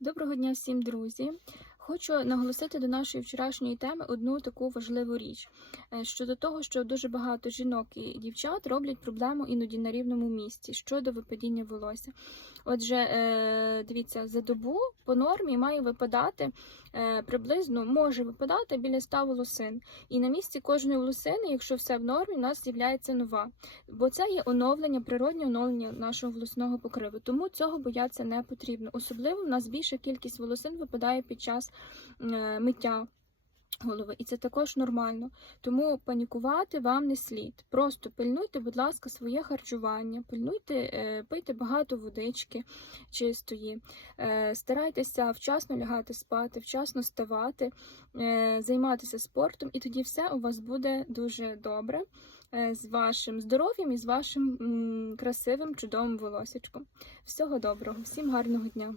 Доброго дня всім, друзі! Хочу наголосити до нашої вчорашньої теми одну таку важливу річ Е, щодо того, що дуже багато жінок і дівчат роблять проблему іноді на рівному місці щодо випадіння волосся. Отже, е, дивіться, за добу по нормі має випадати е, приблизно може випадати біля 100 волосин. І на місці кожної волосини, якщо все в нормі, у нас з'являється нова. Бо це є оновлення, природнє оновлення нашого волосного покриву. Тому цього боятися не потрібно. Особливо в нас більша кількість волосин випадає під час миття. Голови, і це також нормально. Тому панікувати вам не слід. Просто пильнуйте, будь ласка, своє харчування, пильнуйте, е, пийте багато водички чистої, е, старайтеся вчасно лягати спати, вчасно вставати, е, займатися спортом, і тоді все у вас буде дуже добре е, з вашим здоров'ям і з вашим красивим, чудовим волосячком. Всього доброго, всім гарного дня!